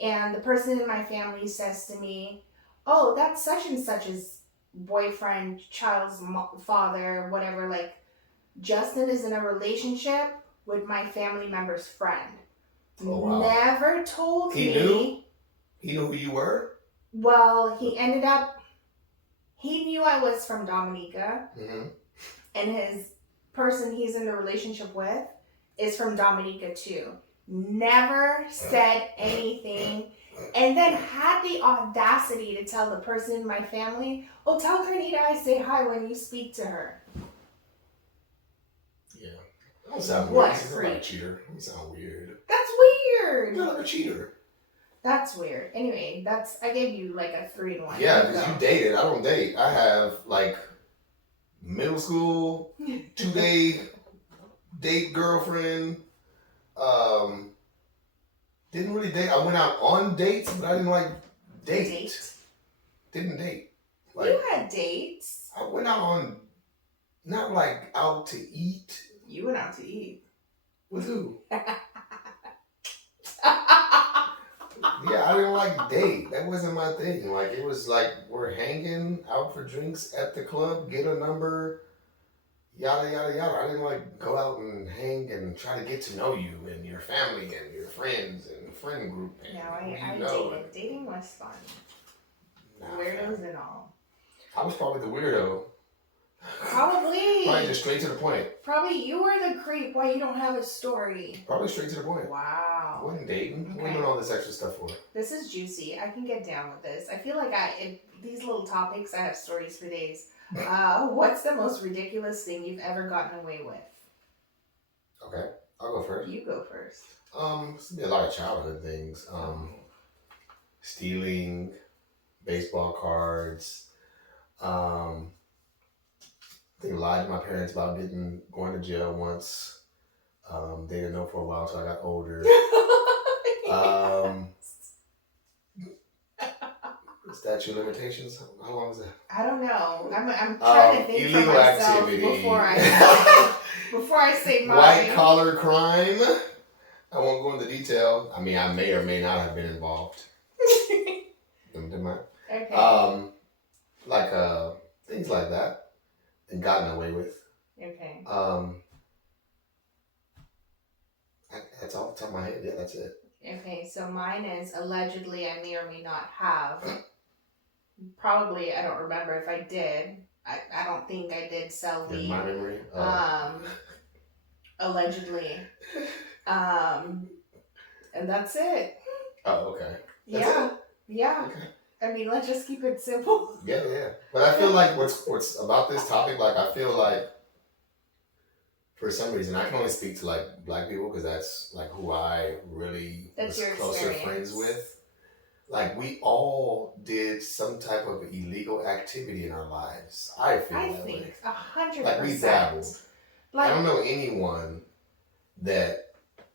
And the person in my family says to me, oh, that's such and such's boyfriend, child's father, whatever. Like, Justin is in a relationship with my family member's friend. Oh, wow. Never told me. He knew who you were? Well, he knew I was from Dominica. Mm-hmm. And his person he's in a relationship with is from Dominica too. Never said anything. And then had the audacity to tell the person in my family, oh, tell Carnita I say hi when you speak to her. Yeah. That don't sound weird. What, He's not freak? a cheater. That sound weird. That's weird. You're not a cheater. That's weird. Anyway, I gave you like a 3-in-1. Yeah, because you dated. I don't date. I have like middle school, 2-day date girlfriend. Didn't really date. I went out on dates, but I didn't like date. Didn't date. Like, you had dates. I went out on, not like out to eat. You went out to eat. With who? Yeah, I didn't like date. That wasn't my thing. Like, it was like, we're hanging out for drinks at the club, get a number, yada, yada, yada. I didn't like go out and hang and try to get to know you and your family and your friends and friend group. And I dated. Dating was fun. Weirdos and all. I was probably the weirdo. Probably. Probably just straight to the point. Probably you were the creep. Why you don't have a story? Probably straight to the point. I Wow. wasn't dating. Okay. What are you doing all this extra stuff for? This is juicy. I can get down with this. I feel like these little topics, I have stories for days. What's the most ridiculous thing you've ever gotten away with? Okay, I'll go first. You go first. It's been a lot of childhood things. Stealing baseball cards. I think I lied to my parents about going to jail once. They didn't know for a while, so I got older. Statute of limitations. How long is that? I don't know. I'm trying to think for illegal myself activity. before I say mine. White collar crime. I won't go into detail. I mean, I may or may not have been involved. Okay. Things like that, and gotten away with. Okay. That's off the top of my head. Yeah, that's it. Okay, so mine is allegedly I may or may not have. Probably, I don't remember if I did. I don't think I did sell In weed. my memory. allegedly. And that's it. Oh, okay. That's Yeah. it? Yeah. Okay. I mean, let's just keep it simple. Yeah, yeah. But I feel like what's about this topic, like I feel like for some reason I can only speak to like black people because that's like who I really That's was your closer experience. friends with. Like we all did some type of illegal activity in our lives. I feel I that way. think 100%. Like we dabbled. I Like, don't know anyone that,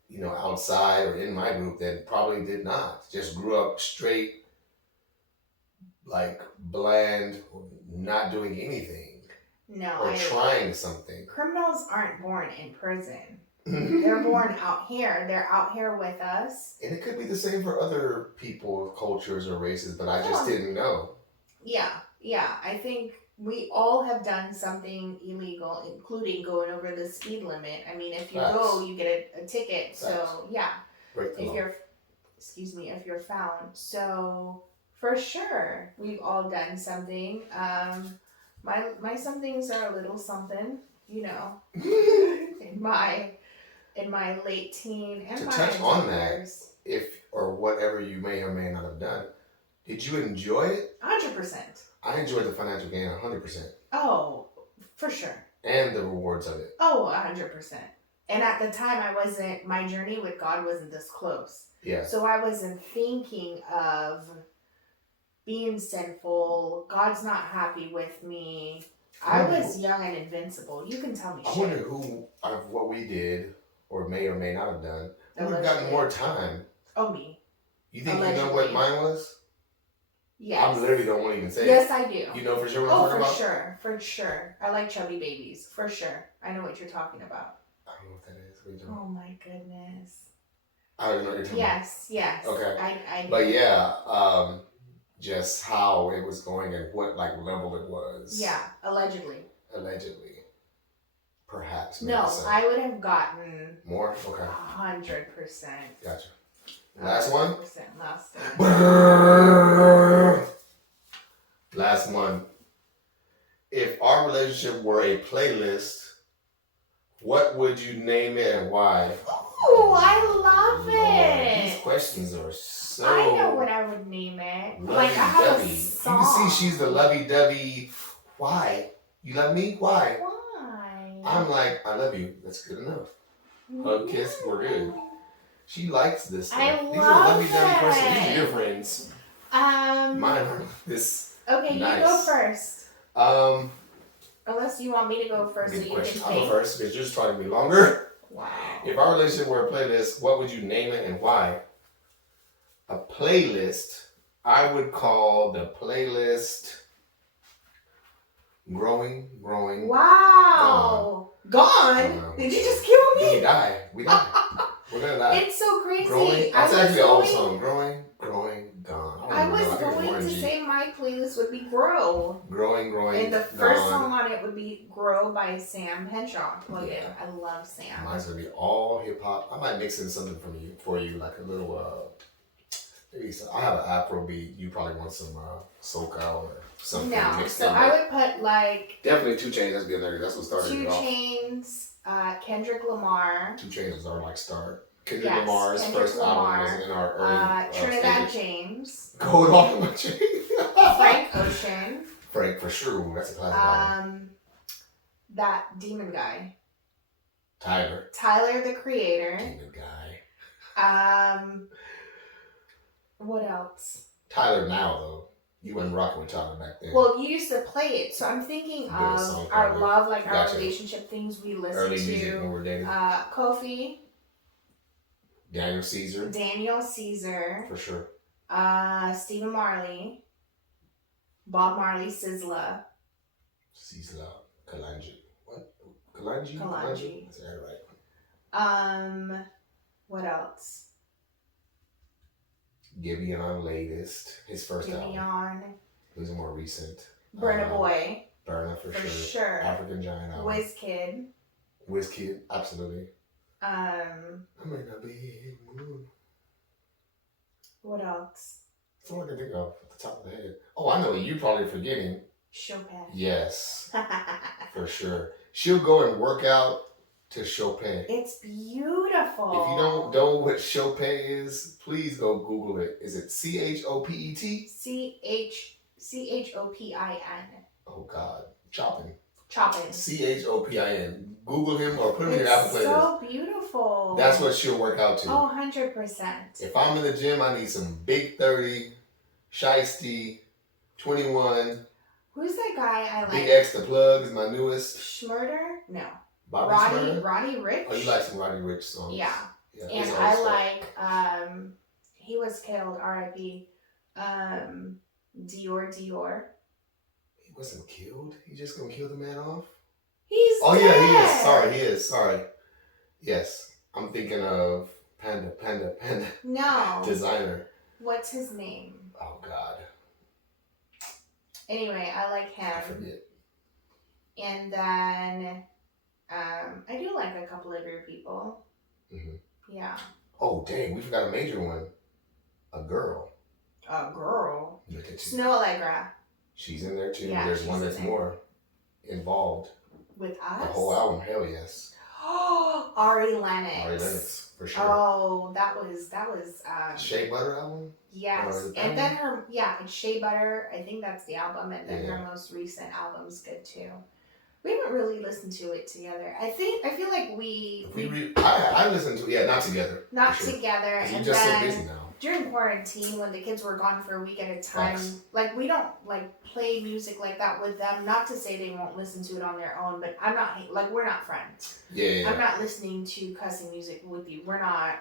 you know, outside or in my group that probably did not. Just grew up straight, like bland, not doing anything no, or trying something. criminals aren't born in prison. They're born out here. They're out here with us. And it could be the same for other people, cultures, or races, but I just Yeah. didn't know. Yeah. I think we all have done something illegal, including going over the speed limit. I mean, if you Facts. go, you get a ticket. Facts. So yeah, Break the if law. if you're found. So for sure, we've all done something. My somethings are a little something, you know, in my late teen and To my touch on adult that, years. if or whatever you may or may not have done, did you enjoy it? 100%. I enjoyed the financial gain 100%, Oh, for sure. and the rewards of it. Oh, 100%. And at the time, my journey with God wasn't this close. Yeah. So I wasn't thinking of being sinful. God's not happy with me. I was young and invincible. You can tell me I shit. wonder who of what we did or may not have done would have Allegedly. gotten more time. Oh, me. You think you know what Allegedly. mine was? Yes. I literally don't want to even say Yes, it. I do. You know for sure what Oh, I'm talking for about? sure. For sure. I like chubby babies. For sure. I know what you're talking about. I don't know what that is. What are you talking about? Oh, my goodness. I don't know what you're talking Yes. Okay. I do. But yeah, just how it was going and what like level it was. Yeah, allegedly. Allegedly. Perhaps. Maybe No, so. I would have gotten More? Okay. 100%. Gotcha. Last one? 100% last one. Last one. If our relationship were a playlist, what would you name it and why? Oh, I love Lord, it. these questions are so. I know what I would name it. Like, I have a lovey-dovey. song. You can see she's the lovey-dovey. Why? You love me? Why? Why? I'm like, I love you. That's good enough. Hug, kiss, we're good. She likes this stuff. I These are love lovey-dovey person. These it. are your friends. Mine are this. Okay, Nice. you go first. Um, Unless you want me to go first so good you question. can I'll go think. first because you're just trying to be longer. Wow. If our relationship were a playlist, what would you name it and why? A playlist, I would call the playlist Growing. Wow. Gone? Did you just kill We me? die. We're gonna die. It's so crazy. Growing. I That's was actually an old going- song. Growing, gone. I don't was even know. I think it's going Warren to G. say my playlist would be Grow. Growing, And the first gone. song on it would be Grow by Sam Henshaw. Plug Yeah. in. I love Sam. Mine's gonna be all hip hop. I might mix in something for you, like a little maybe I have an Afro beat. You probably want some soca or something No, mixed so in. I would put like Definitely 2 Chainz has been there. That's what started 2 it off. Chainz, Kendrick Lamar, 2 Chainz was our like start. Kendrick Yes, Lamar's Kendrick first album Lamar, was in our early Trinidad stage. James, Going off of my chain. Frank Ocean, Frank for sure. Ooh, that's a classic album. that demon guy, Tyler. Tyler the Creator. Demon guy. What else? Tyler now though. You wasn't rocking with Tyler back then. Well, you used to play it, so I'm thinking There was of some our Tyler. love, like our Gotcha. relationship things we listen early music when to. we were dating. Kofi, Daniel Caesar. Daniel Caesar, For sure. Stephen Marley, Bob Marley, Sizzla, Caesar. Kalanji. What? Kalanji? Kalanji. That's right. What else? Giveon latest. His first album. Giveon, It was more recent. Burna Boy, Burna for for sure. sure. African Giant album. Wizkid, Wizkid, absolutely. um, I might not be in the mood. what else? That's all I can think of at the top of the head. Oh, I know what you're probably forgetting. Chopin. Yes, for sure. She'll go and work out to Chopin. It's beautiful. If you don't know what Chopin is, please go Google it. Is it CHOPET? CHOPIN. Oh God, Chopin. Chopin. CHOPIN. Google him or put him in your Apple It's playlist. so beautiful. That's what she'll work out to. Oh, 100%. If I'm in the gym, I need some Big 30, Shiesty, 21. Who's that guy I like? Big X the Plug is my newest. Schmurder? No. Bobby Roddy Schmurder? Rich? Oh, you like some Roddy Rich songs? Yeah. Yeah, And his old I stuff. like, he was killed, R.I.P. Dior. He wasn't killed? You just gonna kill the man off? He's Oh dead. yeah, he is. Sorry. Yes. I'm thinking of Panda. No. Designer. What's his name? Oh God. Anyway, I like him. I forget. And then I do like a couple of your people. Mm-hmm. Yeah. Oh dang, we forgot a major one. A girl. A girl. Look at you. Snow Allegra. She's in there too. Yeah, There's she's one in that's there. more involved. With us? The whole album, hell yes. Oh, Ari Lennox. Ari Lennox, for sure. Oh, that was Shea Butter album? yes. Or is it And that then her it's Shea Butter, I think that's the album, and then Yeah. her most recent album's good too. We haven't really listened to it together. I feel like I listened to not together. not for sure. together, 'Cause and you're just so then busy now. during quarantine when the kids were gone for a week at a time, Facts. like we don't like play music like that with them. Not to say they won't listen to it on their own, but I'm not like we're not friends. Yeah. I'm not listening to cussing music with you. We're not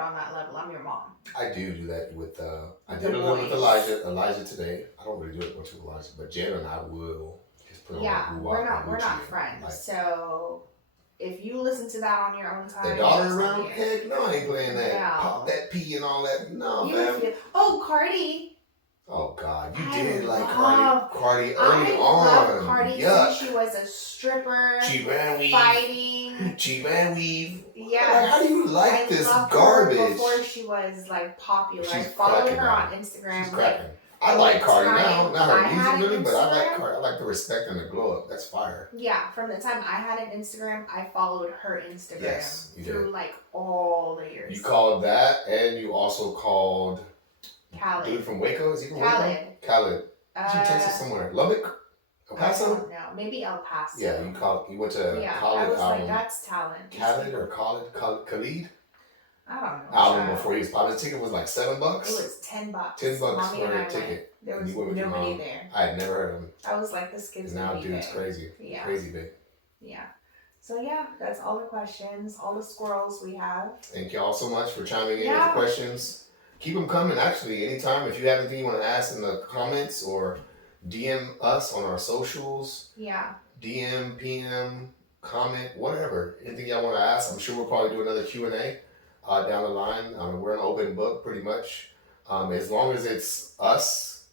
on that level. I'm your mom. I do that with I The did a little with boys. Elijah today. I don't really do it much with Elijah, but Jen and I will just put Yeah, on we're not Gucci friends. and, So if you listen to that on your own time, the daughter that's on around? you. Heck no, I ain't playing that. No. Pop that P and all that. No, You fam. feel- oh, Cardi. Oh God, you I did like love- Cardi I early on. love Cardi Yuck. since she was a stripper, Cheap and weave. fighting. Cheap and weave. Yes. Like, how do you like I this loved garbage? her before she was like popular. I She's followed cracking her now. on Instagram. She's like, cracking. I like Cardi now. time Not her I had music really, an but I like Instagram. Cardi. I like the respect and the glow up. That's fire. yeah, from the time I had an Instagram, I followed her Instagram Yes, you through did. like all the years. You called that, and you also called Khaled. dude from Waco. Is he from Khaled. Waco? Khaled. He's in Texas somewhere. Lubbock? El I Paso? don't know. Maybe El Paso. Yeah, you went to Yeah, Khaled I was like, album. that's talent. Khaled or Khalid I don't know. album child. before he was popular. The ticket was like $7. It was $10. $10 Mommy for and I a went. ticket. There And was you went with your nobody mom. there. I had never heard of him. I was like, this kid's And now gonna be dude's big. crazy. Yeah. Crazy big. Yeah. So yeah, that's all the questions, all the squirrels we have. Thank y'all so much for chiming in Yeah. with the questions. Keep them coming, actually, anytime. If you have anything you want to ask in the comments or DM us on our socials, Yeah. DM, PM, comment, whatever. Anything y'all want to ask, I'm sure we'll probably do another Q&A down the line. We're an open book, pretty much. As long as it's us,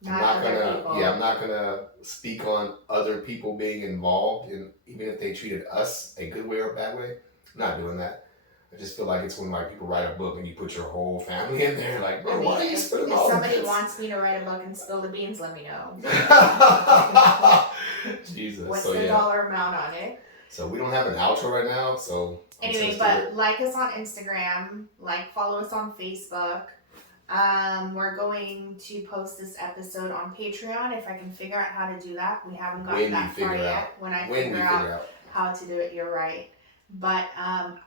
Not I'm other not people. gonna. Yeah, I'm not gonna speak on other people being involved, and even if they treated us a good way or a bad way, I'm not doing that. I just feel like it's when like people write a book and you put your whole family in there. Like, bro, I mean, why are you if spilling all somebody this? wants me to write a book and spill the beans, let me know. Jesus. What's So the yeah. dollar amount on it? So we don't have an outro right now. So Anyway, but like us on Instagram, follow us on Facebook. We're going to post this episode on Patreon if I can figure out how to do that. We haven't gotten When we that far figure yet. out. When I when we figure figure out out. how to do it, you're right. But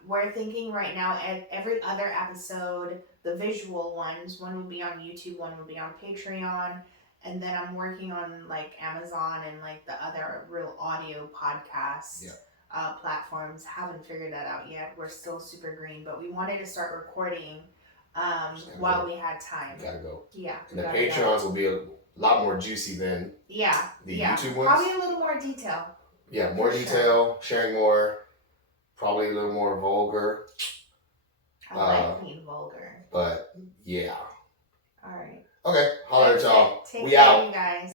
we're thinking right now every other episode, the visual ones, one will be on YouTube, one will be on Patreon, and then I'm working on like Amazon and like the other real audio podcasts. Yeah. Platforms. Haven't figured that out yet. We're still super green, but we wanted to start recording while we had time. You gotta go. Yeah. And the we gotta go. Patreons will be a lot more juicy than Yeah. the yeah. YouTube ones. Probably a little more detail. Yeah, more For detail, sharing more, probably a little more vulgar. I like being vulgar. But yeah. All right. Okay, holler at That's y'all. it. Take We care, out. you guys.